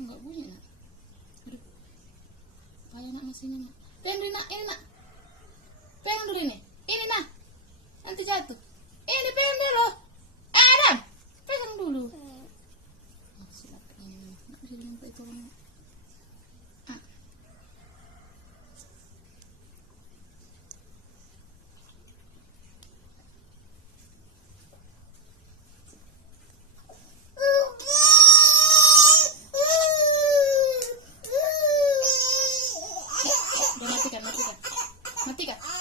Enggak bunyi nak. Aduh, payah nak ngasihnya nak. Pegang dulu nak, ini nak. Pegang dulu ini nak. Nanti jatuh. Ini pegang dulu. Adam, pegang dulu. Silap ini. Nak bisa nyampe itu kan. Matikan.